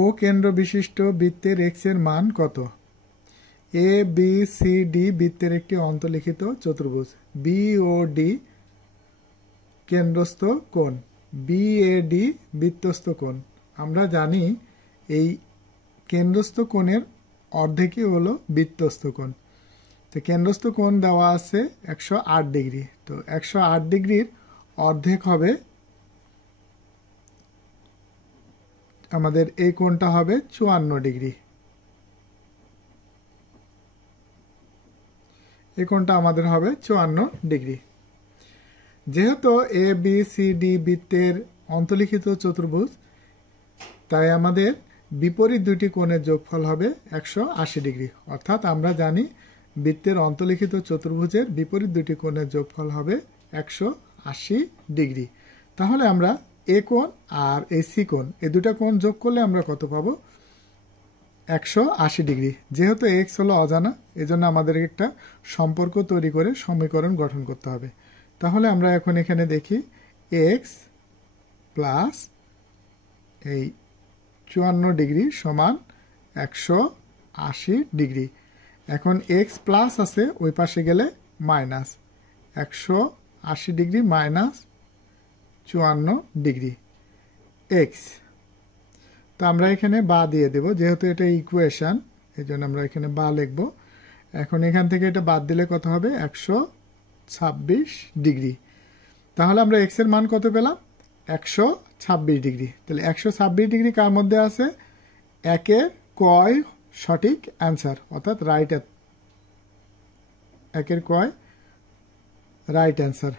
ও কেন্দ্র বিশিষ্ট বৃত্তের এক্স এর মান কত? এ বি সি ডি বৃত্তের একটি অন্তর্লিখিত চতুর্ভুজ। বি ও ডি কেন্দ্রস্থ কোণ, বি এ ডি বৃত্তস্থ কোণ। আমরা জানি এই কেন্দ্রস্থ কোণের অর্ধেকই হলো বৃত্তস্থ কোণ। তো কেন্দ্রস্থ কোণ দেওয়া আছে 108 ডিগ্রি। তো 108 ডিগ্রির অর্ধেক হবে, আমাদের এই কোণটা হবে 54 ডিগ্রি। এই কোণটা আমাদের হবে 54 ডিগ্রি। যেহেতু এ বি সি ডি বৃত্তের অন্তর্লিখিত চতুর্ভুজ, তাই আমাদের বিপরীত দুটি কোণের যোগফল হবে 180 ডিগ্রি। অর্থাৎ আমরা জানি বৃত্তের অন্তর্লিখিত চতুর্ভুজের বিপরীত দুটি কোণের যোগফল হবে 180 ডিগ্রি। তাহলে আমরা এ কোণ আর এই সি কোণ, এই দুটা কোণ যোগ করলে আমরা কত পাবো? 180 ডিগ্রি। যেহেতু এক্স হলো অজানা, এজন্য আমাদের একটা সম্পর্ক তৈরি করে সমীকরণ গঠন করতে হবে। তাহলে আমরা এখন এখানে দেখি এক্স প্লাস এই 54 ডিগ্রি সমান 180 ডিগ্রি। এখন এক্স প্লাস আছে, ওই পাশে গেলে minus, 180 degree minus 54 degree x. তো আমরা এখানে বা দিয়ে দেব, যেহেতু এটা ইকুয়েশন, এই জন্য আমরা এখানে বা লিখব। এখন এখান থেকে এটা বাদ দিলে কত হবে? 126 ডিগ্রি। তাহলে আমরা এক্স এর মান কত পেলাম? 126 ডিগ্রি। তাহলে 126 ডিগ্রি কার মধ্যে আছে? একের কয় সঠিক অ্যান্সার, অর্থাৎ রাইট, একের কয় রাইট অ্যান্সার।